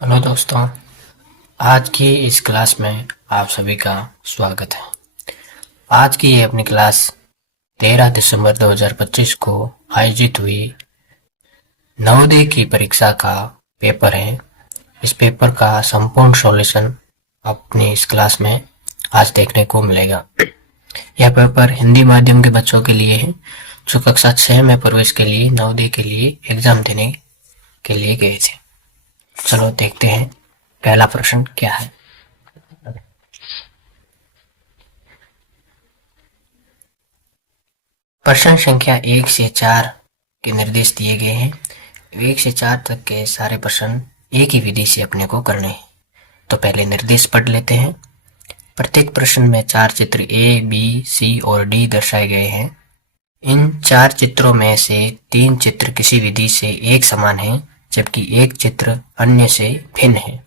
Hello दोस्तों, आज की इस क्लास में आप सभी का स्वागत है। आज की ये अपनी क्लास 13 दिसंबर 2025 को आयोजित हुई नवोदय की परीक्षा का पेपर है। इस पेपर का संपूर्ण सॉल्यूशन अपनी इस क्लास में आज देखने को मिलेगा। यह पेपर हिंदी माध्यम के बच्चों के लिए है जो कक्षा 6 में प्रवेश के लिए नवोदय के लिए एग्जाम देने के लिए गए थे। चलो देखते हैं पहला प्रश्न क्या है। प्रश्न संख्या 1 से 4 के निर्देश दिए गए हैं। 1 से 4 तक के सारे प्रश्न एक ही विधि से अपने को करने हैं। तो पहले निर्देश पढ़ लेते हैं। प्रत्येक प्रश्न में 4 चित्र ए, बी, सी और डी दर्शाए गए हैं। इन 4 चित्रों में से 3 चित्र किसी विधि से एक समान हैं, जबकि एक चित्र अन्य से भिन्न है।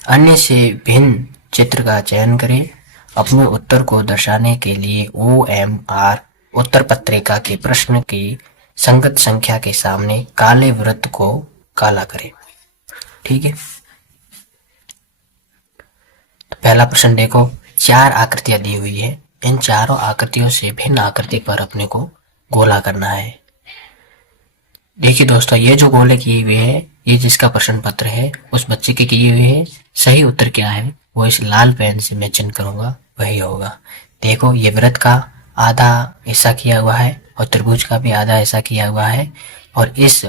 अन्य से भिन्न चित्र का चयन करें। अपने उत्तर को दर्शाने के लिए OMR उत्तर पत्रिका के प्रश्न की संगत संख्या के सामने काले वृत्त को काला करें। ठीक है, तो पहला प्रश्न देखो, 4 आकृतियां दी हुई है। इन चारों आकृतियों से भिन्न आकृति पर अपने को गोला करना है। देखिए दोस्तों, ये जो गोले किए हुए हैं, ये जिसका प्रश्न पत्र है उस बच्चे के किए हुए हैं। सही उत्तर क्या है वो इस लाल पेन से मैं चिन्ह करूंगा, वही होगा। देखो, ये वृत्त का आधा हिस्सा किया हुआ है और त्रिभुज का भी आधा हिस्सा किया हुआ है और इस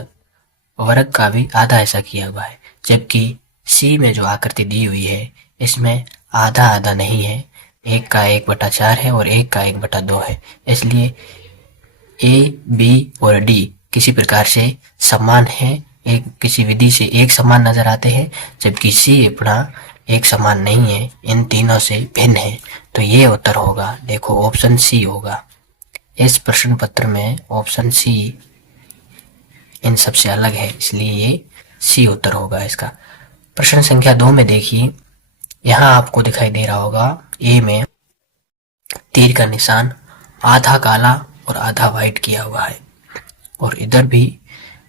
वर्ग का भी आधा हिस्सा किया हुआ है। जबकि सी में जो आकृति दी हुई है इसमें आधा आधा नहीं है, 1 का 1/4 है और 1 का 1/2 है। इसलिए ए, बी और डी किसी प्रकार से समान है, एक किसी विधि से एक समान नजर आते हैं, जबकि सी अपना एक समान नहीं है, इन तीनों से भिन्न है। तो ये उत्तर होगा, देखो ऑप्शन सी होगा। इस प्रश्न पत्र में ऑप्शन सी इन सबसे अलग है, इसलिए ये सी उत्तर होगा इसका। प्रश्न संख्या 2 में देखिए, यहाँ आपको दिखाई दे रहा होगा ए में तीर का निशान आधा काला और आधा व्हाइट किया हुआ है और इधर भी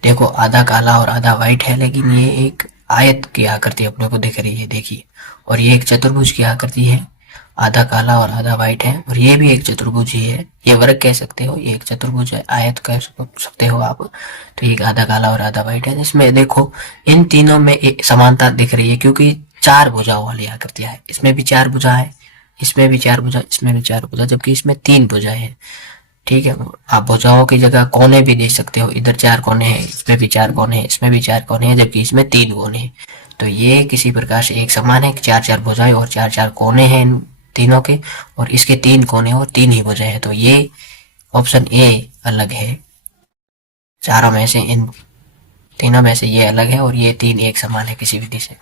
देखो आधा काला और आधा व्हाइट है, लेकिन ये एक आयत की आकृति अपने को दिख रही है, देखिए। और ये एक चतुर्भुज की आकृति है, आधा काला और आधा व्हाइट है और ये भी एक चतुर्भुज ही है। ये वर्ग कह सकते हो, ये एक चतुर्भुज है, आयत कह सकते हो आप। तो ये आधा काला और आधा व्हाइट है, जिसमें देखो इन तीनों में एक समानता दिख रही है क्योंकि 4 भुजाओं वाली आकृतियां है। इसमें भी 4 भुजा है, इसमें भी 4 भुजा, इसमें भी 4 भुजा, जबकि इसमें 3 भुजाएं हैं। ठीक है, आप भुजाओं की जगह कोने भी दे सकते हो। इधर 4 कोने हैं, इसमें भी 4 कोने हैं, इसमें भी 4 कोने हैं, जबकि इसमें 3 कोने हैं। तो ये किसी प्रकार से एक समान है, 4-4 भुजाएं और 4-4 कोने हैं इन तीनों के, और इसके 3 कोने और 3 ही भुजाएं हैं। तो ये ऑप्शन ए अलग है, चारों में से इन तीनों में से ये अलग है और ये 3 एक समान है किसी विधि से।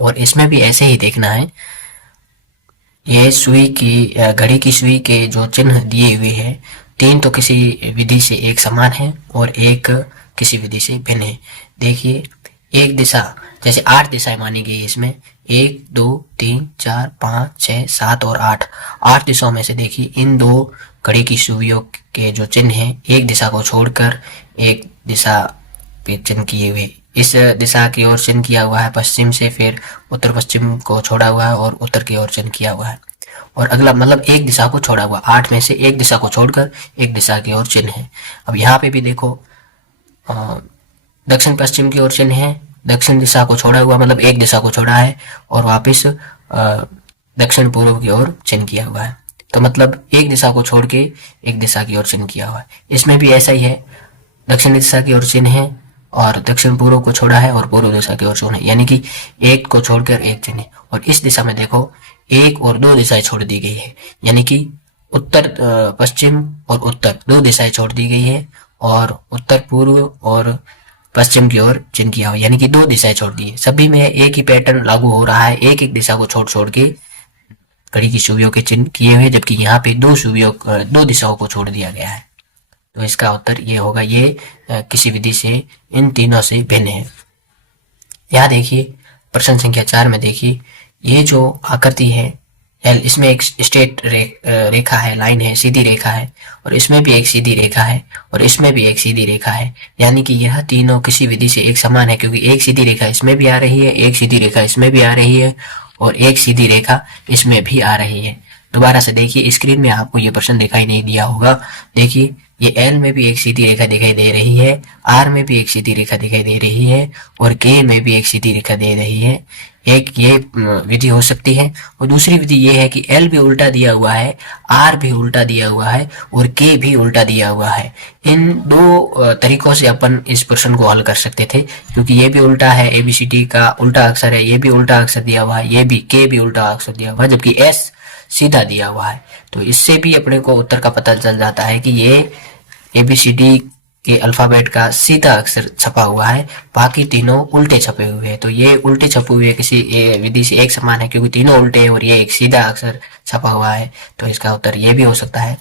और इसमें भी ऐसे ही देखना है, ये सुई की घड़ी की सुई के जो चिन्ह दिए हुए हैं, 3 तो किसी विधि से एक समान है और एक किसी विधि से भिन्न है। देखिए, एक दिशा, जैसे 8 दिशाएं मानी गई है इसमें, 1 2 3 4 5 6 7 और 8 दिशाओं में से देखिए इन 2 घड़ी की सुइयों के जो चिन्ह हैं, एक दिशा को छोड़कर एक दिशा पे चिन्ह किए हुए, इस दिशा की ओर चिन्ह किया हुआ है पश्चिम से, फिर उत्तर पश्चिम को छोड़ा हुआ है और उत्तर की ओर चिन्ह किया हुआ है। और अगला मतलब एक दिशा को छोड़ा हुआ, 8 में से एक दिशा को छोड़कर एक दिशा की ओर चिन्ह है। अब यहाँ पे भी देखो दक्षिण पश्चिम की ओर चिन्ह है, दक्षिण दिशा को छोड़ा हुआ मतलब एक दिशा को छोड़ा है और वापिस दक्षिण पूर्व की ओर चिन्ह किया हुआ है। तो मतलब एक दिशा को छोड़ के एक दिशा की ओर चिन्ह किया हुआ है। इसमें भी ऐसा ही है, दक्षिण दिशा की ओर चिन्ह है और दक्षिण पूर्व को छोड़ा है और पूर्व दिशा की ओर चिन्ह है, यानी कि एक को छोड़कर एक चिन्ह है। और इस दिशा में देखो 1 और 2 दिशाएं छोड़ दी गई है, यानी कि उत्तर पश्चिम और उत्तर 2 दिशाएं छोड़ दी गई है और उत्तर पूर्व और पश्चिम की ओर चिन्ह किया हुआ, यानी कि 2 दिशाएं छोड़ दी है। सभी में एक ही पैटर्न लागू हो रहा है, एक एक दिशा को छोड़ छोड़ के घड़ी की सुइयों के चिन्ह किए हुए, जबकि यहाँ पे 2 दिशाओं को छोड़ दिया गया है। तो इसका उत्तर ये होगा, ये किसी विधि से इन तीनों से भिन्न है। यहाँ देखिए प्रश्न संख्या 4 में देखिए, ये जो आकृति है एल, इसमें एक स्ट्रेट रेखा है, लाइन है, सीधी रेखा है, और इसमें भी एक सीधी रेखा है, और इसमें भी एक सीधी रेखा है। यानी कि यह तीनों किसी विधि से एक समान है, क्योंकि एक सीधी रेखा इसमें भी आ रही है, एक सीधी रेखा इसमें भी आ रही है, और एक सीधी रेखा इसमें भी आ रही है। दोबारा से देखिए, स्क्रीन में आपको ये प्रश्न दिखाई नहीं दिया होगा। देखिए, ये एल में भी एक सीधी रेखा दिखाई दे रही है, आर में भी एक सीधी रेखा दिखाई दे रही है, और के में भी एक सीधी रेखा दे रही है। एक ये विधि हो सकती है, और दूसरी विधि ये है कि एल भी उल्टा दिया हुआ है, आर भी उल्टा दिया हुआ है, और के भी उल्टा दिया हुआ है। इन दो तरीकों से अपन इस प्रश्न को हल कर सकते थे, क्योंकि ये भी उल्टा है, एबीसीडी का उल्टा अक्षर है, ये भी उल्टा अक्षर दिया हुआ है, ये भी के भी उल्टा अक्षर दिया हुआ है, जबकि एस सीधा दिया हुआ है। तो इससे भी अपने को उत्तर का पता चल जाता है कि ये एबीसीडी के अल्फाबेट का सीधा अक्षर छपा हुआ है, बाकी तीनों उल्टे छपे हुए हैं। तो ये उल्टे छपे हुए किसी विधि से एक समान है, क्योंकि तीनों उल्टे हैं और ये एक सीधा अक्षर छपा हुआ है। तो इसका उत्तर ये भी हो सकता है।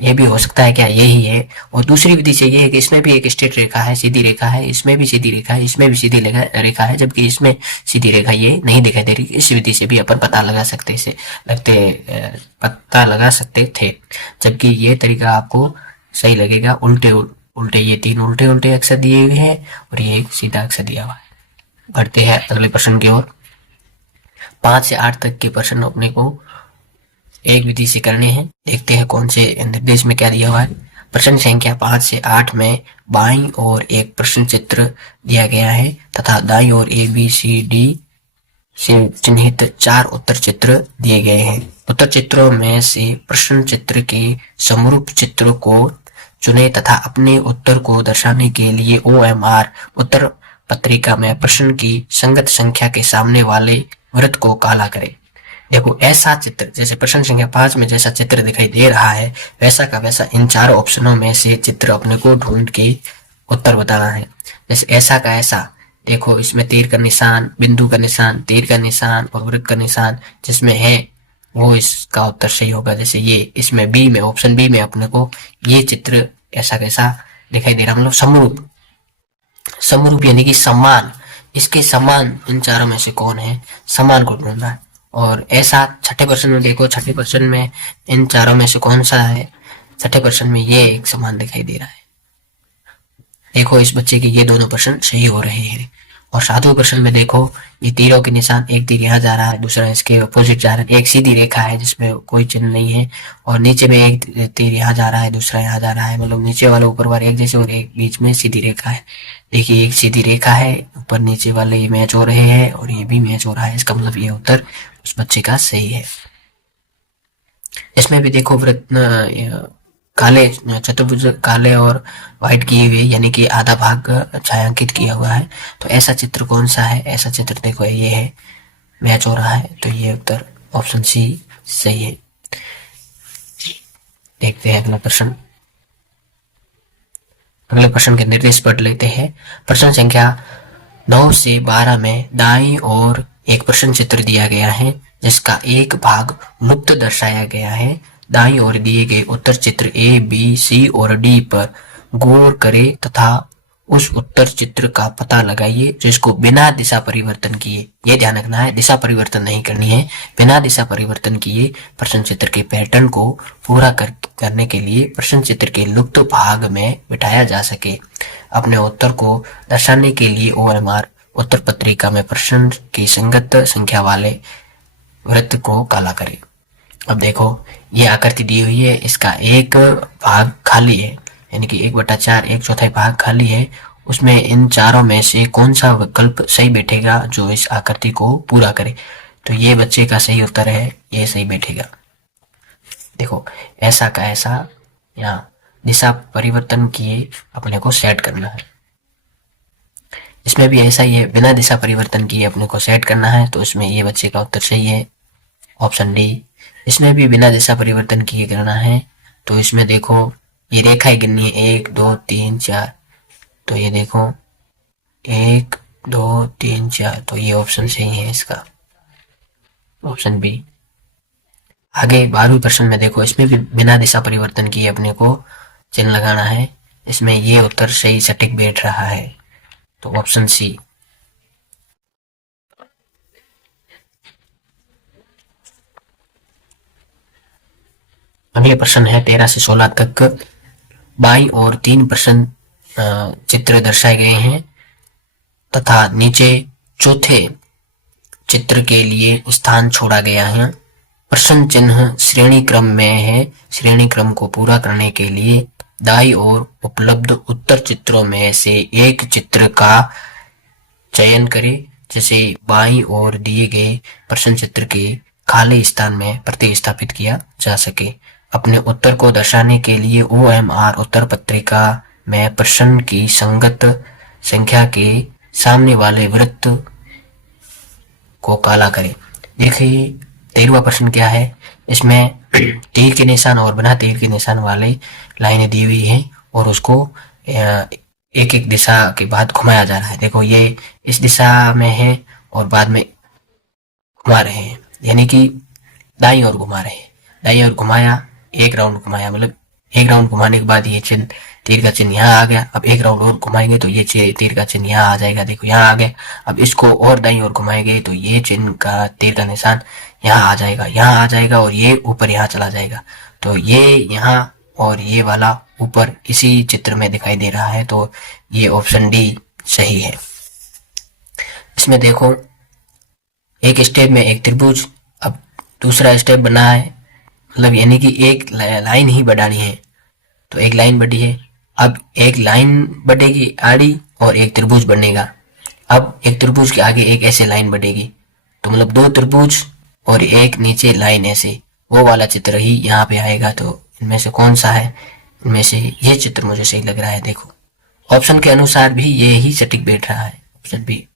ये भी हो सकता है क्या, यही है। और दूसरी विधि से ये है कि इसमें भी एक स्ट्रेट रेखा है, सीधी रेखा है, इसमें भी सीधी रेखा है, इसमें भी सीधी रेखा है, जबकि इसमें सीधी रेखा ये नहीं दिखाई दे रही। इस विधि से भी अपन पता लगा सकते से पता लगा सकते थे, जबकि ये तरीका आपको सही लगेगा। उल्टे उल्टे, ये तीन उल्टे उल्टे अक्षर दिए हुए हैं और ये एक सीधा अक्षर दिया हुआ है। बढ़ते हैं अगले प्रश्न की ओर। 5 से 8 तक के प्रश्न अपने को एक विधि से करने हैं। देखते हैं कौन से निर्देश में क्या दिया हुआ है। प्रश्न संख्या 5 से 8 में बाईं ओर एक प्रश्न चित्र दिया गया है तथा दाईं ओर ए बी सी डी से चिन्हित 4 उत्तर चित्र दिए गए हैं। उत्तर चित्रों में से प्रश्न चित्र के समरूप चित्र को चुने तथा अपने उत्तर को दर्शाने के लिए OMR उत्तर पत्रिका में प्रश्न की संगत संख्या के सामने वाले वृत्त को काला करें। देखो, ऐसा चित्र, जैसे प्रश्न संख्या 5 में जैसा चित्र दिखाई दे रहा है, वैसा का वैसा इन चारों ऑप्शनों में से चित्र अपने को ढूंढ के उत्तर बताना है। जैसे ऐसा का ऐसा, देखो इसमें तीर का निशान, बिंदु का निशान, तीर का निशान और वृत्त का निशान जिसमें है वो इसका उत्तर सही होगा। जैसे ये इसमें बी में, ऑप्शन बी में अपने को ये चित्र ऐसा कैसा दिखाई दे रहा, मतलब समरूप। समरूप यानी कि समान, इसके समान इन चारों में से कौन है, समान को ढूंढना है। और ऐसा छठे प्रश्न में देखो, छठे प्रश्न में इन चारों में से कौन सा है, छठे प्रश्न में ये एक समान दिखाई दे रहा है। देखो इस बच्चे के ये दोनों प्रश्न सही हो रहे हैं। और सातवें प्रश्न में देखो, ये तीरों के निशान, एक तीर यहाँ जा रहा है, दूसरा इसके अपोजिट जा रहा है, एक सीधी रेखा है जिसमें कोई चिन्ह नहीं है, और नीचे में एक तीर यहाँ जा रहा है, दूसरा यहाँ जा रहा है, मतलब नीचे वाले ऊपर वाले एक जैसे और एक बीच में सीधी रेखा है। देखिए एक सीधी रेखा है, ऊपर नीचे वाले ये मैच हो रहे हैं और ये भी मैच हो रहा है, इसका मतलब ये उत्तर उस बच्चे का सही है। इसमें भी देखो वृत्त काले, चतुर्भुज काले और व्हाइट किए हुए, यानी कि आधा भाग छायांकित किया हुआ है। तो ऐसा चित्र कौन सा है, ऐसा चित्र देखो ये है, मैच हो रहा है, तो ये उत्तर ऑप्शन सी सही है। देखते हैं अगला प्रश्न। अगले प्रश्न के निर्देश पढ़ लेते हैं। प्रश्न संख्या 9 से 12 में दाईं ओर एक प्रश्न चित्र दिया गया है जिसका एक भाग लुप्त दर्शाया गया है। दाईं ओर दिए गए उत्तर चित्र ए, बी, सी और डी पर गौर करें तथा उस उत्तर चित्र का पता लगाइए जिसको बिना दिशा परिवर्तन किए, ये ध्यान रखना है, दिशा परिवर्तन नहीं करनी है, बिना दिशा परिवर्तन किए प्रश्न चित्र के पैटर्न को पूरा करने के लिए प्रश्न चित्र के लुप्त भाग में बिठाया जा सके। अपने उत्तर को दर्शाने के लिए OMR उत्तर पत्रिका में प्रश्न की संगत संख्या वाले वृत्त को काला करें। अब देखो ये आकृति दी हुई है, इसका एक भाग खाली है, यानी कि 1/4, 1/4 भाग खाली है। उसमें इन चारों में से कौन सा विकल्प सही बैठेगा जो इस आकृति को पूरा करे। तो ये बच्चे का सही उत्तर है, ये सही बैठेगा। देखो ऐसा का ऐसा, यहाँ दिशा परिवर्तन किए अपने को सेट करना है। इसमें भी ऐसा ही है, बिना दिशा परिवर्तन किए अपने को सेट करना है, तो इसमें ये बच्चे का उत्तर सही है, ऑप्शन डी। इसमें भी बिना दिशा परिवर्तन किए करना है, तो इसमें देखो ये रेखाएं गिननी है, 1 2 3 4, तो ये देखो 1 2 3 4, तो ये ऑप्शन सही है इसका, ऑप्शन बी। आगे 12वें प्रश्न में देखो, इसमें भी बिना दिशा परिवर्तन किए अपने को चिन्ह लगाना है। इसमें ये उत्तर सही सटीक बैठ रहा है, तो ऑप्शन सी। अगले प्रश्न है 13 से 16 तक। बाईं ओर 3 प्रश्न चित्र दर्शाए गए हैं तथा नीचे चौथे चित्र के लिए स्थान छोड़ा गया है। प्रश्न चिन्ह श्रेणी क्रम में है। श्रेणी क्रम को पूरा करने के लिए दाईं ओर उपलब्ध उत्तर चित्रों में से एक चित्र का चयन करें, जिसे बाईं ओर दिए गए प्रश्न चित्र के खाली स्थान में प्रतिस्थापित किया जा सके। अपने उत्तर को दर्शाने के लिए OMR उत्तर पत्रिका में प्रश्न की संगत संख्या के सामने वाले वृत्त को काला करें। देखिए 13वां प्रश्न क्या है। इसमें तीर के निशान और बिना तीर के निशान वाले लाइनें दी हुई हैं और उसको एक एक दिशा के बाद घुमाया जा रहा है। देखो ये इस दिशा में है और बाद में घुमा रहे हैं, यानी कि दाईं ओर घुमा रहे हैं। दाईं ओर घुमाया, एक राउंड घुमाया, मतलब एक राउंड घुमाने के बाद ये चिन्ह तीर का चिन्ह यहाँ आ गया। अब एक राउंड और घुमाएंगे तो ये तीर का चिन्ह यहाँ आ जाएगा। देखो यहाँ आ गया। अब इसको और दाईं ओर घुमाएंगे तो ये चिन्ह का तीर का निशान यहाँ आ जाएगा, यहाँ आ जाएगा और ये ऊपर यहाँ चला जाएगा। तो ये यहाँ और ये वाला ऊपर इसी चित्र में दिखाई दे रहा है। तो ये ऑप्शन डी सही है। इसमें देखो एक स्टेप में एक त्रिभुज, अब दूसरा स्टेप बना है, मतलब यानी कि एक लाइन ही बढ़ानी है। तो एक लाइन बढ़ी है, अब एक लाइन बढ़ेगी आड़ी और एक त्रिभुज बनेगा। अब एक त्रिभुज के आगे एक ऐसे लाइन बढ़ेगी, तो मतलब 2 त्रिभुज और एक नीचे लाइन ऐसे, वो वाला चित्र ही यहाँ पे आएगा। तो इनमें से कौन सा है? इनमें से ये चित्र मुझे सही लग रहा है। देखो ऑप्शन के अनुसार भी ये ही सटीक बैठ रहा है, ऑप्शन बी।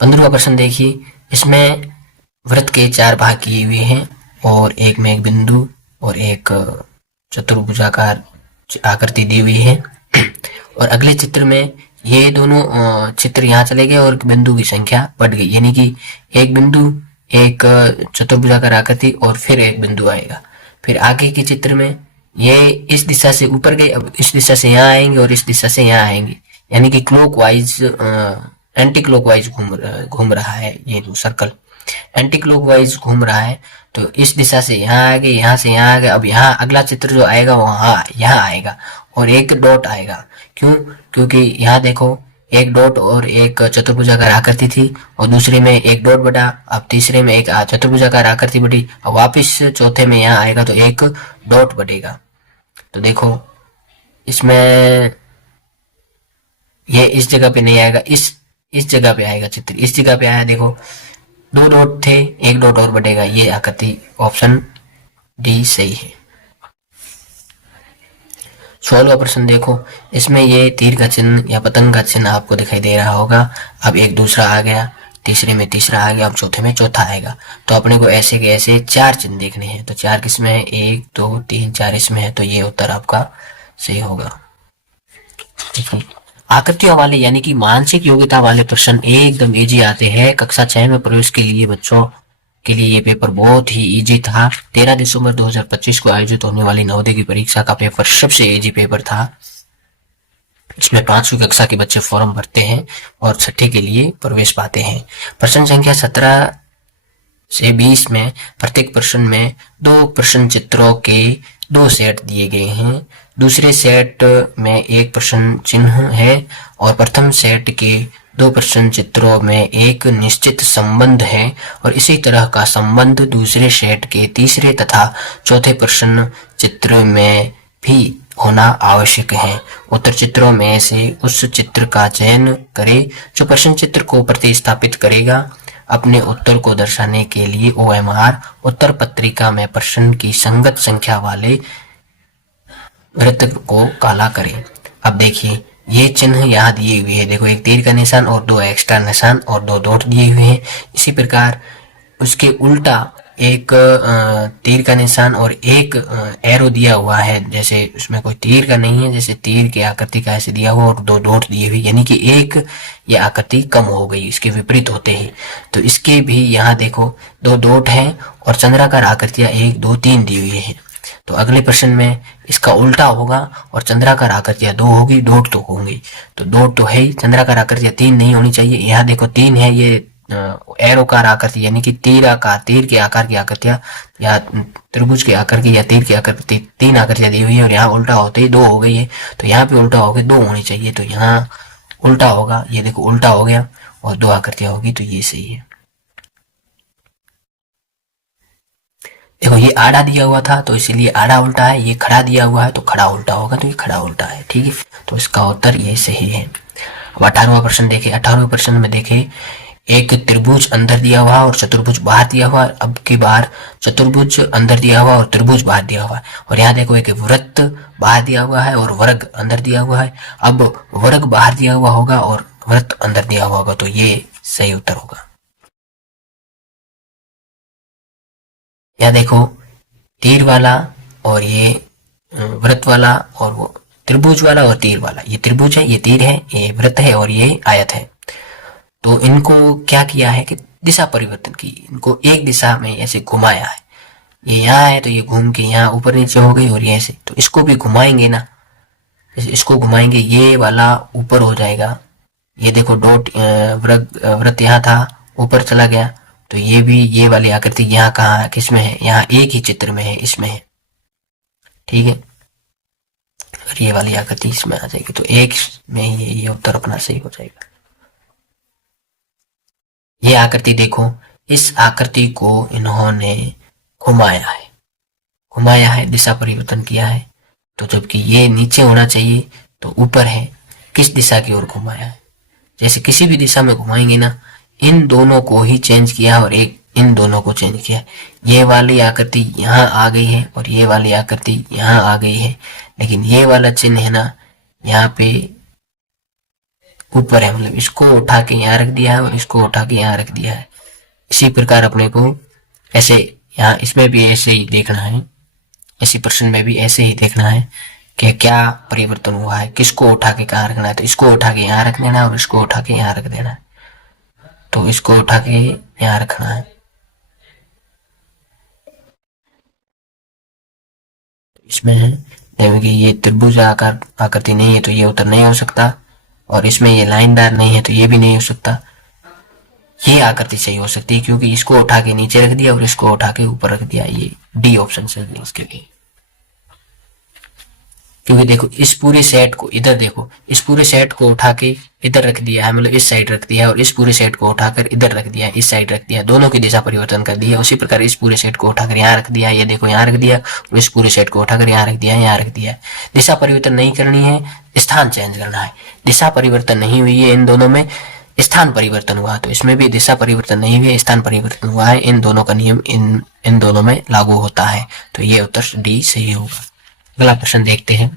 15वां प्रश्न देखिए। इसमें वृत्त के 4 भाग किए हुए हैं और एक में एक बिंदु और एक चतुर्भुजाकार आकृति दी हुई है। और अगले चित्र में ये दोनों चित्र यहाँ चले गए और बिंदु की संख्या बढ़ गई, यानी कि एक बिंदु, एक चतुर्भुजाकार आकृति और फिर एक बिंदु आएगा। फिर आगे के चित्र में ये इस दिशा से ऊपर गए, अब इस दिशा से यहाँ आएंगे और इस दिशा से यहाँ आएंगे, यानी कि क्लॉकवाइज एंटी क्लॉकवाइज घूम रहा है। ये जो सर्कल एंटी क्लॉकवाइज घूम रहा है। तो इस दिशा से यहाँ आ गए, यहाँ से यहाँ आ गए। अब यहाँ अगला चित्र जो आएगा वो यहाँ आएगा और एक डॉट आएगा। क्यों? क्योंकि यहाँ देखो एक डॉट और एक चतुर्भुजाकार आकृति थी और दूसरे में एक डॉट बढ़ा, अब तीसरे में एक चतुर्भुजाकार आकृति बढ़ी, अब वापिस चौथे में यहाँ आएगा तो एक डॉट बढ़ेगा। तो देखो इसमें ये इस जगह पे नहीं आएगा, इस जगह पे आएगा चित्र, इस जगह पे आया। देखो 2 डॉट थे, एक डॉट और बढ़ेगा, ये आकृति ऑप्शन डी सही है। 16वां प्रश्न देखो। इसमें ये तीर का चिन्ह या पतंग का चिन्ह आपको दिखाई दे रहा होगा। अब एक दूसरा आ गया, तीसरे में तीसरा आ गया, अब चौथे में चौथा आएगा। तो अपने को ऐसे के ऐसे 4 चिन्ह देखने हैं। तो 4 किसमें है? 1 2 3 4 इसमें है। तो ये उत्तर आपका सही होगा। आकृतियों वाले यानी कि मानसिक योग्यता वाले प्रश्न एकदम इजी आते हैं। कक्षा 6 में प्रवेश के लिए बच्चों के लिए ये पेपर बहुत ही इजी था। 13 दिसंबर 2025 को आयोजित होने वाली नवोदय की परीक्षा का पेपर सबसे इजी पेपर था। इसमें 5वीं कक्षा के बच्चे फॉर्म भरते हैं और 6ठी के लिए प्रवेश पाते हैं। प्रश्न संख्या 17 से 20 में प्रत्येक प्रश्न में 2 प्रश्न चित्रों के 2 सेट दिए गए हैं। दूसरे सेट में एक प्रश्न चिन्ह है और प्रथम सेट के 2 प्रश्न चित्रों में एक निश्चित संबंध है और इसी तरह का संबंध दूसरे सेट के तीसरे तथा चौथे प्रश्न चित्र में भी होना आवश्यक है। उत्तर चित्रों में से उस चित्र का चयन करें जो प्रश्न चित्र को प्रतिस्थापित करेगा। अपने उत्तर को दर्शाने के लिए OMR उत्तर पत्रिका में प्रश्न की संगत संख्या वाले वृत्त को काला करें। अब देखिए ये चिन्ह यहाँ दिए हुए हैं। देखो एक तीर का निशान और 2 एक्स्ट्रा निशान और 2 डॉट दिए हुए हैं। इसी प्रकार उसके उल्टा एक तीर का निशान और एक एरो दिया हुआ है। जैसे उसमें कोई तीर का नहीं है, जैसे तीर की आकृति का ऐसे दिया हुआ और 2 डॉट दिए हुए, यानी कि एक ये आकृति कम हो गई, इसके विपरीत होते ही। तो इसके भी यहाँ देखो 2 डॉट है और चंद्राकार आकृतियां 1 2 3 दी हुई है। तो अगले प्रश्न में इसका उल्टा होगा और चंद्राकार आकृतियां 2 होगी, डॉट तो होंगी। तो डॉट तो है ही, चंद्राकार आकृतियां 3 नहीं होनी चाहिए। यहाँ देखो 3 है, ये एरोकार आकृति यानी कि तीर आकार, तीर के आकार की आकृतियां या त्रिभुज के आकार की या तीर की आकृति, 3 आकृतियां दी हुई है और यहाँ उल्टा होते ही 2 हो गई है, तो यहाँ पे उल्टा हो गए 2 होनी चाहिए, तो यहाँ उल्टा होगा, ये देखो उल्टा हो गया और 2 आकृतियां होगी, तो ये सही है। देखो ये आड़ा दिया हुआ था तो इसीलिए आड़ा उल्टा है, ये खड़ा दिया हुआ है तो खड़ा उल्टा होगा, तो ये खड़ा उल्टा है, ठीक है, तो इसका उत्तर ये सही है। अब 18वां प्रश्न देखें। 18वें प्रश्न में देखें, एक त्रिभुज अंदर दिया हुआ और चतुर्भुज बाहर दिया हुआ। अब की बार चतुर्भुज अंदर दिया हुआ और त्रिभुज बाहर दिया हुआ है, और यहाँ देखो एक वृत्त बाहर दिया हुआ है और वर्ग अंदर दिया हुआ है। अब वर्ग बाहर दिया हुआ होगा और वृत्त अंदर दिया हुआ होगा, तो ये सही उत्तर होगा। यहाँ देखो तीर वाला और ये वृत्त वाला और वो त्रिभुज वाला और तीर वाला, ये त्रिभुज है, ये तीर है, ये वृत्त है और ये आयत है। तो इनको क्या किया है कि दिशा परिवर्तन की, इनको एक दिशा में ऐसे घुमाया है। ये यहाँ है तो ये घूम के यहाँ ऊपर नीचे हो गई, और ये ऐसे, तो इसको भी घुमाएंगे ना, इसको घुमाएंगे, ये वाला ऊपर हो जाएगा। ये देखो डॉट वृत्त यहाँ था, ऊपर चला गया, तो ये भी ये वाली आकृति यहाँ कहाँ है, किस में है, यहाँ एक ही चित्र में है, इसमें है, ठीक है, और ये वाली आकृति इसमें आ जाएगी, तो एक में ये उत्तर अपना सही हो जाएगा। ये आकृति देखो, इस आकृति को इन्होंने घुमाया है, दिशा परिवर्तन किया है, तो जबकि ये नीचे होना चाहिए तो ऊपर है, किस दिशा की ओर घुमाया है। जैसे किसी भी दिशा में घुमाएंगे ना, इन दोनों को ही चेंज किया और एक इन दोनों को चेंज किया। ये वाली आकृति यहाँ आ गई है और ये वाली आकृति यहाँ आ गई है, लेकिन ये वाला चिन्ह है ना यहाँ पे ऊपर है, मतलब इसको उठा के यहाँ रख दिया है और इसको उठा के यहाँ रख दिया है। इसी प्रकार अपने को ऐसे यहाँ इसमें भी ऐसे ही देखना है, इसी प्रश्न में भी ऐसे ही देखना है कि क्या परिवर्तन हुआ है, किसको उठा के कहाँ रखना है, तो इसको उठा के यहाँ रख देना है और इसको उठा के यहाँ रख देना है, तो इसको उठा के यहाँ रखना है। इसमें है ये त्रिभुज आकार आकृति नहीं है तो ये उत्तर नहीं हो सकता, और इसमें ये लाइनदार नहीं है तो ये भी नहीं हो सकता। ये आकृति सही हो सकती है क्योंकि इसको उठा के नीचे रख दिया और इसको उठा के ऊपर रख दिया, ये डी ऑप्शन सही है इसके लिए। क्योंकि देखो इस पूरे सेट को इधर देखो, इस पूरे सेट को उठा के इधर रख दिया है, मतलब इस साइड रख दिया है, और इस पूरे सेट को उठाकर इधर रख दिया है, इस साइड रख दिया, दोनों की दिशा परिवर्तन कर दिया। उसी प्रकार इस पूरे सेट को उठाकर यहाँ रख दिया, ये देखो यहाँ रख दिया, और इस पूरे सेट को उठाकर यहाँ रख दिया, यहाँ रख दिया। दिशा परिवर्तन नहीं करनी है, स्थान चेंज करना है। दिशा परिवर्तन नहीं हुई है इन दोनों में, स्थान परिवर्तन हुआ, तो इसमें भी दिशा परिवर्तन नहीं हुई है, स्थान परिवर्तन हुआ है। इन दोनों का नियम इन दोनों में लागू होता है, तो ये उत्तर डी सही होगा। अगला प्रश्न देखते हैं।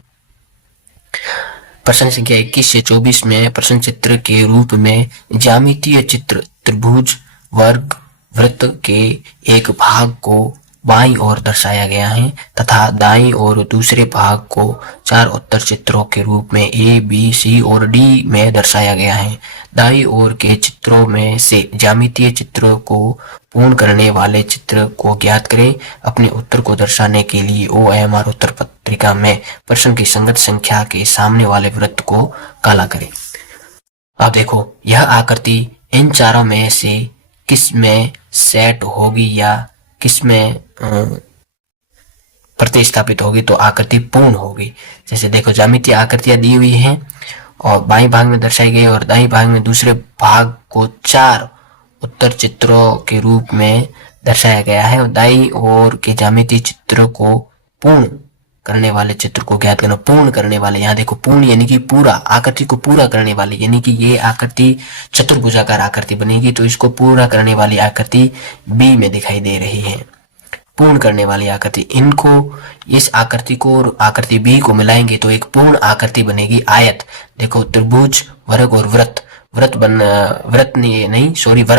प्रश्न संख्या 21 से 24 में प्रश्न चित्र के रूप में ज्यामितीय चित्र त्रिभुज, वर्ग, वृत्त के एक भाग को बाईं ओर दर्शाया गया है तथा दाईं ओर दूसरे भाग को 4 उत्तर चित्रों के रूप में ए, बी, सी और डी में दर्शाया गया है। दाईं ओर के चित्रों में से ज्यामितीय चित्रों को पूर्ण करने वाले चित्र को ज्ञात करें। अपने उत्तर को दर्शाने के लिए OMR उत्तर पत्रिका में प्रश्न की संगत संख्या के सामने वाले वृत्त को काला करें। अब देखो यह आकृति इन चारों में से किस में सेट होगी या किस में प्रतिस्थापित होगी, तो आकृति पूर्ण होगी। जैसे देखो ज्यामितीय आकृतियां दी हुई हैं और बाईं भाग में दर्शाई गई और दाईं भाग में दूसरे भाग को 4 उत्तर चित्रों के रूप में दर्शाया गया है, और दाईं ओर के ज्यामितीय चित्र को पूर्ण करने वाले चित्र को ज्ञात करना। पूर्ण करने वाले, यहाँ देखो पूर्ण यानी कि पूरा, आकृति को पूरा करने वाले, यानी कि ये आकृति चतुर्भुजाकार आकृति बनेगी, तो इसको पूरा करने वाली आकृति बी में दिखाई दे रही है। पूर्ण करने वाली आकृति, इनको इस आकृति को और आकृति बी को मिलाएंगे तो एक पूर्ण आकृति बनेगी, आयत। देखो त्रिभुज, वर्ग और वृत्त, वर्ग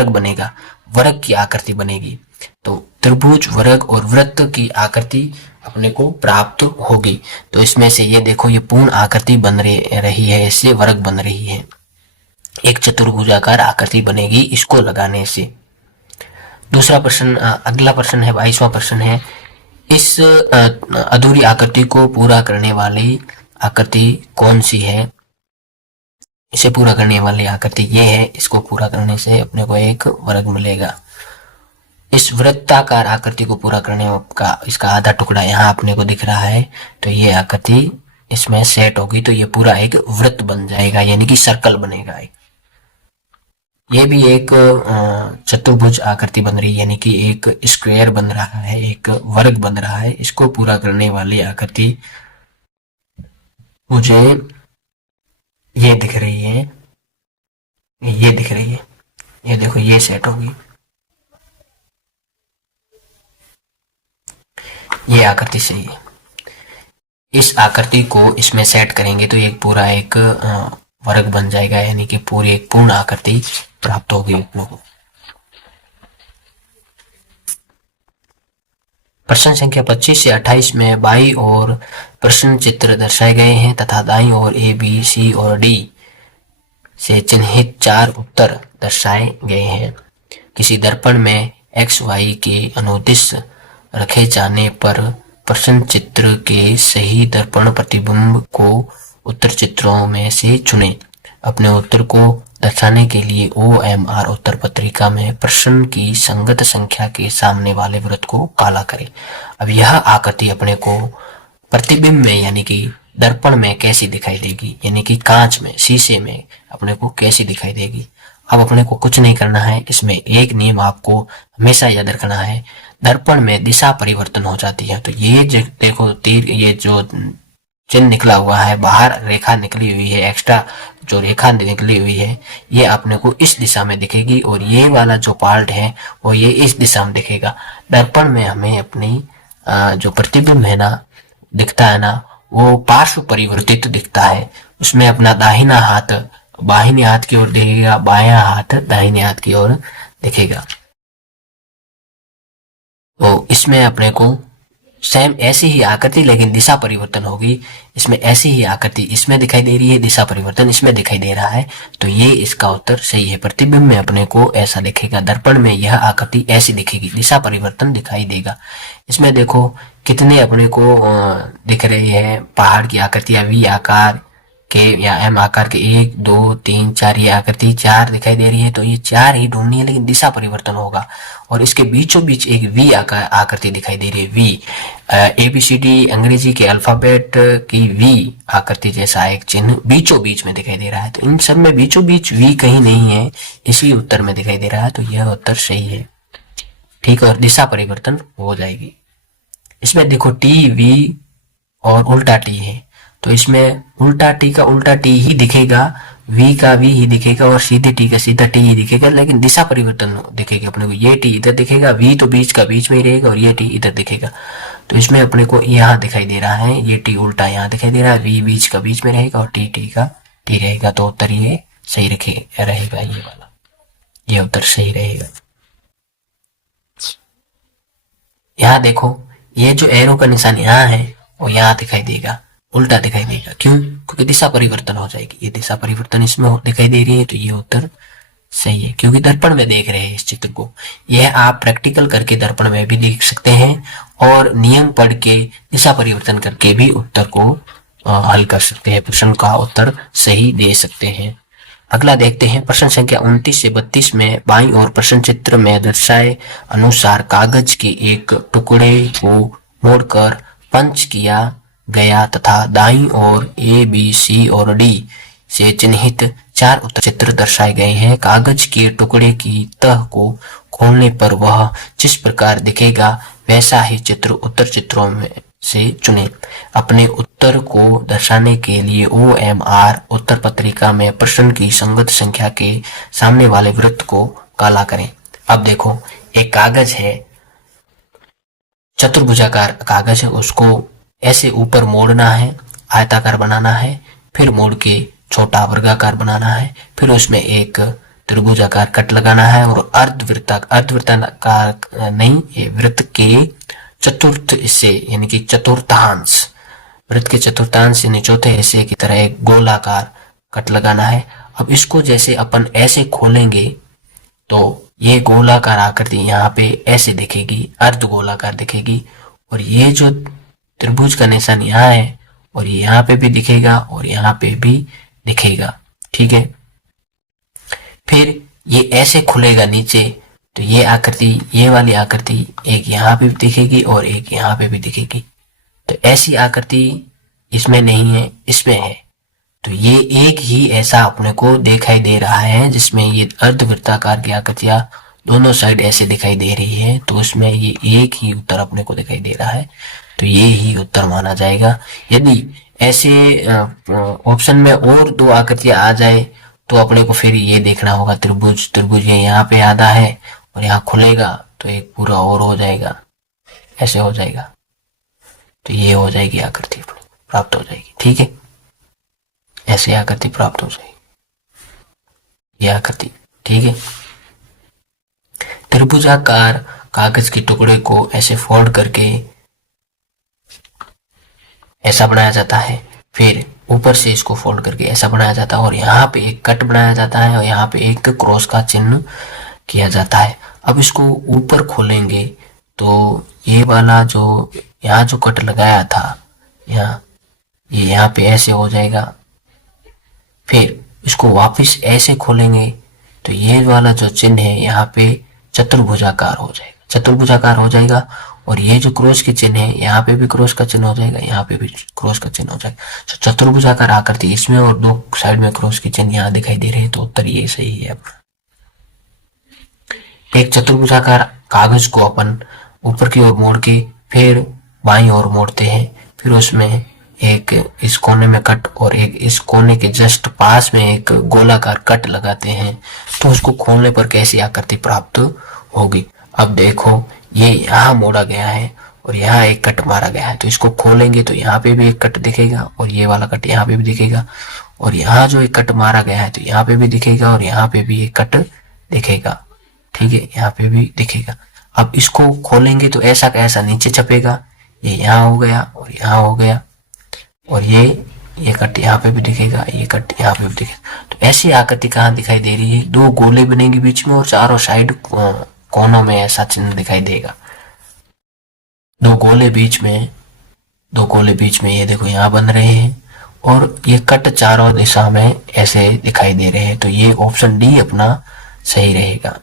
बनेगा, वर्ग की आकृति बनेगी, तो त्रिभुज, वर्ग और वृत्त की आकृति अपने को प्राप्त होगी। तो इसमें से ये देखो ये पूर्ण आकृति बन रही है, इससे वर्ग बन रही है, एक चतुर्भुजाकार आकृति बनेगी इसको लगाने से। दूसरा प्रश्न, अगला प्रश्न है 22वां प्रश्न है, इस अधूरी आकृति को पूरा करने वाली आकृति कौन सी है, इसे पूरा करने वाली आकृति ये है। इसको पूरा करने से अपने को एक वर्ग मिलेगा। इस वृत्ताकार आकृति को पूरा करने का इसका आधा टुकड़ा यहाँ अपने को दिख रहा है, तो ये आकृति इसमें सेट होगी तो ये पूरा एक वृत्त बन जाएगा, यानी कि सर्कल बनेगा। ये भी एक चतुर्भुज आकृति बन रही है, यानी कि एक स्क्वायर बन रहा है, एक वर्ग बन रहा है। इसको पूरा करने वाली आकृति मुझे ये दिख रही है, ये दिख रही है, ये देखो ये सेट होगी, ये आकृति सही है। इस आकृति को इसमें सेट करेंगे तो एक पूरा एक वर्ग बन जाएगा, यानी कि पूरी एक पूर्ण आकृति प्राप्त होगी अपनों को। प्रश्न संख्या 25 से 28 में बाई और प्रश्न चित्र दर्शाए गए हैं तथा दाईं ओर ए, बी, सी और डी से चिन्हित 4 उत्तर दर्शाए गए हैं। किसी दर्पण में एक्स वाई के अनुदिश रखे जाने पर प्रश्न चित्र के सही दर्पण प्रतिबिंब को उत्तर चित्रों में से चुनें। अपने उत्तर को दर्शाने के लिए OMR उत्तर पत्रिका में प्रश्न की संगत संख्या के सामने वाले वृत्त को काला करें। अब यह आकृति अपने को प्रतिबिंब में यानी कि दर्पण में कैसी दिखाई देगी, यानी कि कांच में, शीशे में अपने को कैसी दिखाई देगी। अब अपने को कुछ नहीं करना है, इसमें एक नियम आपको हमेशा याद रखना है, दर्पण में दिशा परिवर्तन हो जाती है। तो ये देखो तीर, ये जो चिन्ह निकला हुआ है, बाहर रेखा निकली हुई है, एक्स्ट्रा जो रेखा निकली हुई है, ये अपने को इस दिशा में दिखेगी और ये वाला जो पार्ट है वो ये इस दिशा में दिखेगा। दर्पण में हमें अपनी जो प्रतिबिंब है ना, दिखता है ना, वो पार्श्व परिवर्तित दिखता है। उसमें अपना दाहिना हाथ बाहिनी हाथ की ओर दिखेगा, बायां हाथ दाहिने हाथ की ओर दिखेगा। तो इसमें अपने को सेम ऐसी ही आकृति लेकिन दिशा परिवर्तन होगी। इसमें ऐसी ही आकृति इसमें दिखाई दे रही है, दिशा परिवर्तन इसमें दिखाई दे रहा है, तो ये इसका उत्तर सही है। प्रतिबिंब में अपने को ऐसा दिखेगा, दर्पण में यह आकृति ऐसी दिखेगी, दिशा परिवर्तन दिखाई देगा। इसमें देखो कितने अपने को दिख रही है पहाड़ की आकृतियां, वी आकार के या एम आकार के 1 2 3 4 ये आकृति 4 दिखाई दे रही है, तो ये 4 ही ढूंढनी है लेकिन दिशा परिवर्तन होगा। और इसके बीचों बीच एक वी आकृति दिखाई दे रही है, वी ABCD अंग्रेजी के अल्फाबेट की वी आकृति जैसा एक चिन्ह बीचों बीच में दिखाई दे रहा है। तो इन सब में बीचों बीच वी कहीं नहीं है, इसी उत्तर में दिखाई दे रहा है, तो यह उत्तर सही है। ठीक है, और दिशा परिवर्तन हो जाएगी। इसमें देखो टी वी और उल्टा टी है, तो इसमें उल्टा टी का उल्टा टी ही दिखेगा, वी का वी ही दिखेगा और सीधे टी का सीधा टी ही दिखेगा, लेकिन दिशा परिवर्तन दिखेगा अपने को। ये टी इधर दिखेगा, वी तो बीच का बीच में ही रहेगा और ये टी इधर दिखेगा। तो इसमें अपने को यहाँ दिखाई दे रहा है, ये टी उल्टा यहाँ दिखाई दे रहा है, वी बीच का बीच में रहेगा और टी टी का टी रहेगा। तो उत्तर ये सही रहेगा, ये वाला ये उत्तर सही रहेगा। यहाँ देखो ये जो एरो का निशान यहाँ है वो यहाँ दिखाई देगा, उल्टा दिखाई देगा। क्यों? क्योंकि दिशा परिवर्तन हो जाएगी। ये दिशा परिवर्तन इसमें दिखाई दे रही है, तो ये उत्तर सही है, क्योंकि दर्पण में देख रहे हैं इस चित्र को। यह आप प्रैक्टिकल करके दर्पण में भी देख सकते हैं और नियम पढ़ के दिशा परिवर्तन करके भी उत्तर को हल कर सकते हैं, प्रश्न का उत्तर सही दे सकते हैं। अगला देखते हैं प्रश्न संख्या 29 से 32 में बाईं ओर प्रश्न चित्र में दर्शाए अनुसार कागज के एक टुकड़े को मोड़कर पंच किया गया तथा दाईं ओर A, B, C और D से चिन्हित 4 उत्तर चित्र दर्शाए गए हैं। कागज के टुकड़े की तह को खोलने पर वह जिस प्रकार दिखेगा वैसा ही चित्र उत्तर चित्रों में से चुने। अपने उत्तर को दर्शाने के लिए OMR उत्तर पत्रिका में प्रश्न की संगत संख्या के सामने वाले वृत्त को काला करें। अब देखो एक कागज है, चतुर्भुजाकार कागज है, उसको ऐसे ऊपर मोड़ना है, आयताकार बनाना है, फिर मोड़ के छोटा वर्गाकार बनाना है, फिर उसमें एक त्रिभुजाकार कट लगाना है और अर्धवृत्ताकार नहीं, ये वृत्त के चतुर्थ हिस्से यानी कि चतुर्थांश, वृत्त के चतुर्थांश यानी चौथे हिस्से की तरह एक गोलाकार कट लगाना है। अब इसको जैसे अपन ऐसे खोलेंगे तो ये गोलाकार आकृति यहाँ पे ऐसे दिखेगी, अर्ध गोलाकार दिखेगी, और ये जो त्रिभुज का निशान यहाँ है और ये यहाँ पे भी दिखेगा और यहाँ पे भी दिखेगा। ठीक है। फिर ये ऐसे खुलेगा नीचे, तो ये आकृति, ये वाली आकृति एक यहाँ पे भी दिखेगी और एक यहाँ पे भी दिखेगी। तो ऐसी आकृति इसमें नहीं है, इसमें है। तो ये एक ही ऐसा अपने को दिखाई दे रहा है जिसमें ये अर्धवृत्ताकार की आकृतियां दोनों साइड ऐसे दिखाई दे रही है, तो उसमें ये एक ही उत्तर अपने को दिखाई दे रहा है, तो ये ही उत्तर माना जाएगा। यदि ऐसे ऑप्शन में और दो आकृतियां आ जाए तो अपने को फिर ये देखना होगा, त्रिभुज, त्रिभुज ये यहाँ पे आधा है और यहाँ खुलेगा तो एक पूरा और हो जाएगा, ऐसे हो जाएगा, तो ये हो जाएगी आकृति प्राप्त हो जाएगी। ठीक है, ऐसे आकृति प्राप्त हो जाएगी, ये आकृति। ठीक है, त्रिभुजाकार कागज के टुकड़े को ऐसे फोल्ड करके ऐसा बनाया जाता है, फिर ऊपर से इसको फोल्ड करके ऐसा बनाया जाता है और यहाँ पे एक कट बनाया जाता है और यहाँ पे एक क्रॉस का चिन्ह किया जाता है। अब इसको ऊपर खोलेंगे तो ये वाला जो यहाँ जो कट लगाया था, यहाँ ये यहाँ पे ऐसे हो जाएगा। फिर इसको वापस ऐसे खोलेंगे तो ये वाला जो चिन्ह है यहाँ पे चतुर्भुजाकार हो जाएगा, चतुर्भुजाकार हो जाएगा। और ये जो क्रॉस के चिन्ह है यहाँ पे भी क्रॉस का चिन्ह हो जाएगा, यहाँ पे भी क्रॉस का चिन्ह हो जाएगा। तो चतुर्भुजाकार आकृति इसमें और दो साइड में क्रॉस के चिन्ह यहाँ दिखाई दे रहे हैं, तो उत्तर ये सही है अपना। एक चतुर्भुजाकार कागज को अपन ऊपर की ओर मोड़ के फिर बाईं ओर मोड़ते हैं, फिर उसमें एक इस कोने में कट और एक इस कोने के जस्ट पास में एक गोलाकार कट लगाते हैं, तो उसको खोलने पर कैसी आकृति प्राप्त होगी। अब देखो ये यहाँ मोड़ा गया है और यहाँ एक कट मारा गया है, तो इसको खोलेंगे तो यहाँ पे भी एक कट दिखेगा और ये वाला कट यहाँ पे भी दिखेगा, और यहाँ जो एक कट मारा गया है तो यहाँ पे भी दिखेगा और यहाँ पे भी एक कट दिखेगा। ठीक है, यहाँ पे भी दिखेगा। अब इसको खोलेंगे तो ऐसा का ऐसा नीचे छपेगा, ये यहाँ हो गया और यहाँ हो गया, और ये कट यहाँ पे भी दिखेगा, ये कट यहाँ पे भी दिखेगा। तो ऐसी आकृति कहाँ दिखाई दे रही है, दो गोले बनेंगे बीच में और चारों साइड कोनों में ऐसा चिन्ह दिखाई देगा। दो गोले बीच में ये देखो यहाँ बन रहे हैं और ये कट चारों दिशा में ऐसे दिखाई दे रहे हैं, तो ये ऑप्शन डी अपना सही रहेगा।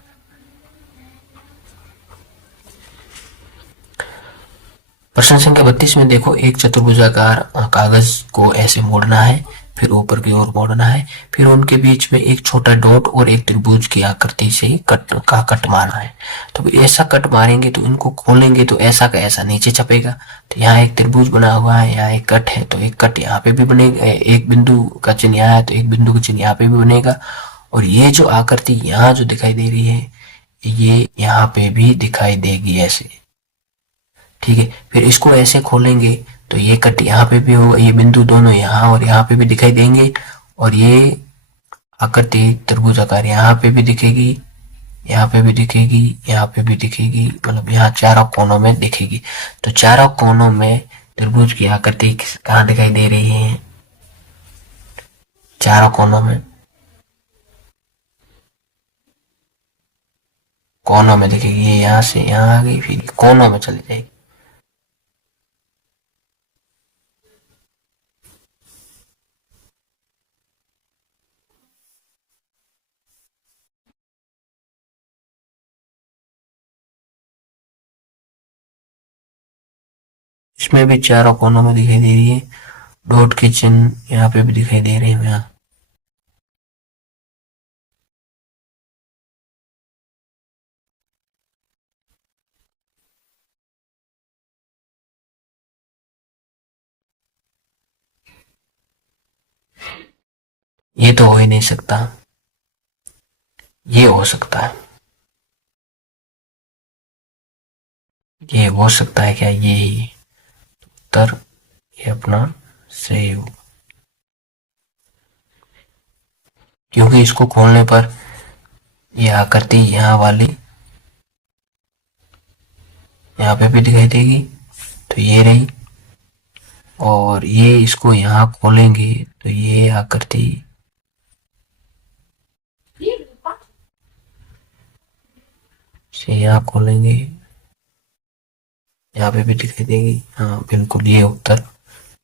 प्रश्न संख्या 32 में देखो, एक चतुर्भुजाकार कागज को ऐसे मोड़ना है, फिर ऊपर की ओर मोड़ना है, फिर उनके बीच में एक छोटा डॉट और एक त्रिभुज की आकृति से कट मारना है। तो ऐसा कट मारेंगे तो इनको खोलेंगे तो ऐसा का ऐसा नीचे छपेगा। तो यहाँ एक त्रिभुज बना हुआ है, यहाँ एक कट है, तो एक कट यहाँ पे भी बनेगा, एक बिंदु का चिन्ह यहाँ है तो एक बिंदु का चिन्ह यहाँ पे भी बनेगा, और ये जो आकृति यहाँ जो दिखाई दे रही है ये यहाँ पे भी दिखाई देगी ऐसे। ठीक है, फिर इसको ऐसे खोलेंगे तो ये कट यहाँ पे भी होगा, ये बिंदु दोनों यहाँ और यहाँ पे भी दिखाई देंगे, और ये आकृति त्रिभुजाकार यहाँ पे भी दिखेगी, यहाँ पे भी दिखेगी, यहाँ पे भी दिखेगी, मतलब यहाँ चारों कोनों में दिखेगी। तो चारों कोनों में त्रिभुज की आकृति कहाँ दिखाई दे रही है, चारों कोनों में दिखेगी। ये यहाँ से यहाँ आ गई, फिर कोनों में चली जाएगी। इसमें भी चारों कोनों में दिखाई दे रही है, डॉट के चिन्ह यहाँ पे भी दिखाई दे रहे हैं। यहाँ ये तो हो ही नहीं सकता, ये हो सकता है, ये हो सकता है क्या, ये ही उत्तर ये अपना सही हो, क्योंकि इसको खोलने पर ये आकृति यहाँ वाली यहाँ पे भी दिखाई देगी, तो ये रही, और ये इसको यहाँ खोलेंगे तो ये आकृति से यहाँ खोलेंगे, यहाँ पे भी दिखाई देगी। हाँ बिल्कुल, ये उत्तर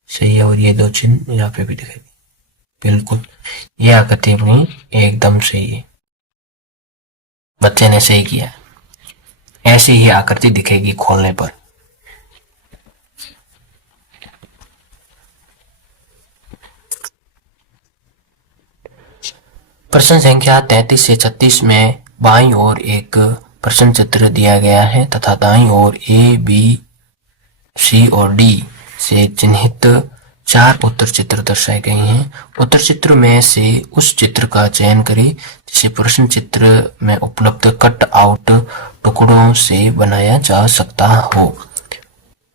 सही है, और ये दो चिन्ह यहाँ पे भी दिखाई देगी। बिल्कुल, ये आकृति अपनी एकदम सही है, बच्चे ने सही किया। ऐसी ही आकृति दिखेगी खोलने पर। प्रश्न संख्या 33 से 36 में बाईं ओर एक प्रश्न चित्र दिया गया है तथा दाईं ओर ए, बी, सी और डी से चिन्हित 4 उत्तर चित्र दर्शाए गए हैं। उत्तर चित्र में से उस चित्र का चयन करें जिसे प्रश्न चित्र में उपलब्ध कट आउट टुकड़ों से बनाया जा सकता हो।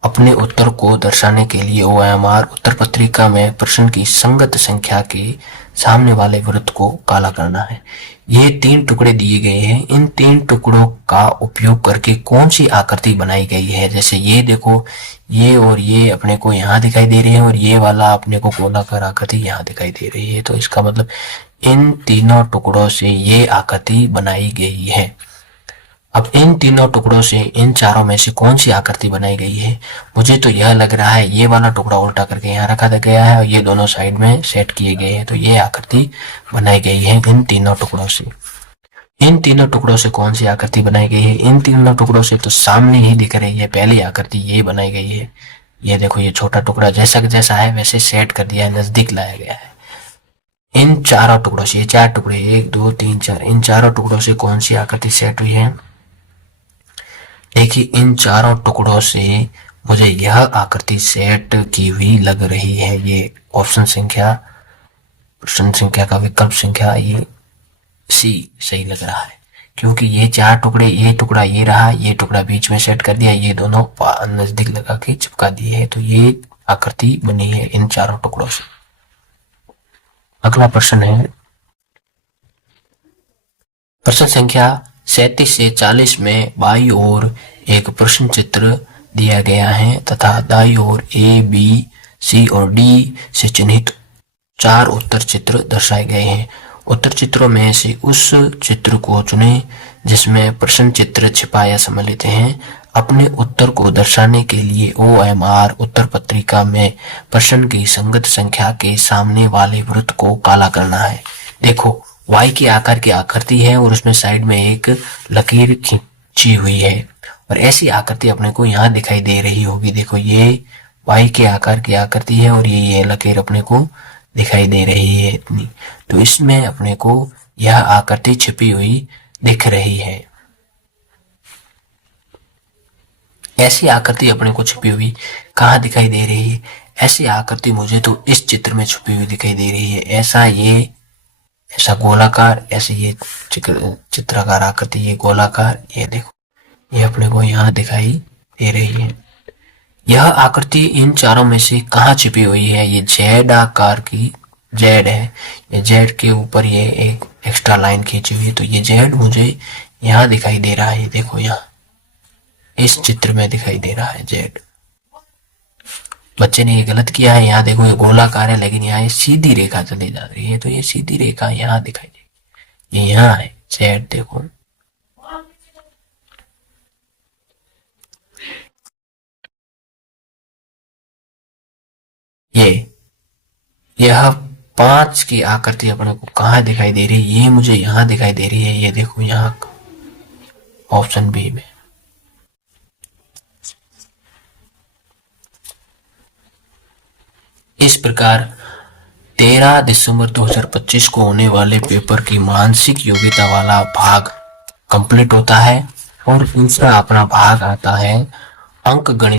अपने उत्तर को दर्शाने के लिए OMR उत्तर पत्रिका में प्रश्न की संगत संख्या के सामने वाले वृत्त को काला करना है। ये 3 टुकड़े दिए गए हैं। इन 3 टुकड़ों का उपयोग करके कौन सी आकृति बनाई गई है। जैसे ये देखो, ये और ये अपने को यहाँ दिखाई दे रहे हैं और ये वाला अपने को गोलाकार आकृति यहाँ दिखाई दे रही है। तो इसका मतलब इन तीनों टुकड़ों से ये आकृति बनाई गई है। अब इन तीनों टुकड़ों से इन चारों में से कौन सी आकृति बनाई गई है। मुझे तो यह लग रहा है ये वाला टुकड़ा उल्टा करके यहाँ रखा गया है और ये दोनों साइड में सेट किए गए हैं। तो ये आकृति बनाई गई है इन तीनों टुकड़ों से। इन तीनों टुकड़ों से कौन सी आकृति बनाई गई है। इन तीनों टुकड़ों से तो सामने ही दिख रही है पहली आकृति, ये बनाई गई है। ये देखो, ये छोटा टुकड़ा जैसा जैसा है वैसे सेट कर दिया है, नजदीक लाया गया है। इन चारों टुकड़ों से, ये 4 टुकड़े 1 2 3 4, इन चारों टुकड़ों से कौन सी आकृति सेट हुई है। देखिए, इन चारों टुकड़ों से मुझे यह आकृति सेट की हुई लग रही है। ये ऑप्शन संख्या, प्रश्न संख्या का विकल्प संख्या ये सी सही लग रहा है, क्योंकि ये 4 टुकड़े, ये टुकड़ा ये रहा, ये टुकड़ा बीच में सेट कर दिया, ये दोनों नजदीक लगा के चिपका दिए है। तो ये आकृति बनी है इन चारों टुकड़ों से। अगला प्रश्न है प्रश्न संख्या 37 से 40 में बाईं ओर एक प्रश्न चित्र दिया गया है तथा दाईं ओर ए, बी, सी और डी से चिन्हित 4 उत्तर चित्र दर्शाए गए हैं। उत्तर चित्रों में से उस चित्र को चुनें जिसमें प्रश्न चित्र छिपा या सम्मिलित हैं। अपने उत्तर को दर्शाने के लिए OMR उत्तर पत्रिका में प्रश्न की संगत संख्या के सामने वाले वृत्त को काला करना है। देखो, Y के आकार की आकृति है और उसमें साइड में एक लकीर खींची हुई है और ऐसी आकृति अपने को यहाँ दिखाई दे रही होगी। देखो, ये Y के आकार की आकृति है और ये लकीर अपने को दिखाई दे रही है इतनी। तो इसमें अपने को यह आकृति छिपी हुई दिख रही है। ऐसी आकृति अपने को छिपी हुई कहाँ दिखाई दे रही है। ऐसी आकृति मुझे तो इस चित्र में छुपी हुई दिखाई दे रही है। ऐसा गोलाकार, ऐसे ये चित्राकार आकृति, ये गोलाकार, ये देखो, ये अपने को यहाँ दिखाई दे रही है। यह आकृति इन चारों में से कहाँ छिपी हुई है। ये जेड आकार की जेड है, ये जेड के ऊपर ये एक एक्स्ट्रा लाइन खींची हुई है। तो ये जेड मुझे यहाँ दिखाई दे रहा है। देखो, यहाँ इस चित्र में दिखाई दे रहा है जेड। बच्चे ने ये गलत किया है। यहाँ देखो, ये गोलाकार है लेकिन यहाँ ये सीधी रेखा चली जा रही है। तो ये सीधी रेखा यहाँ दिखाई देगी, ये यहाँ है जेड। देखो, यह 5 की आकृति अपने को कहाँ दिखाई दे रही है। ये मुझे यहाँ दिखाई दे रही है। ये देखो, यहाँ ऑप्शन बी में। इस प्रकार 13 दिसंबर 2025 को होने वाले पेपर की मानसिक योग्यता वाला भाग कंप्लीट होता है और दूसरा अपना भाग आता है अंक गणित।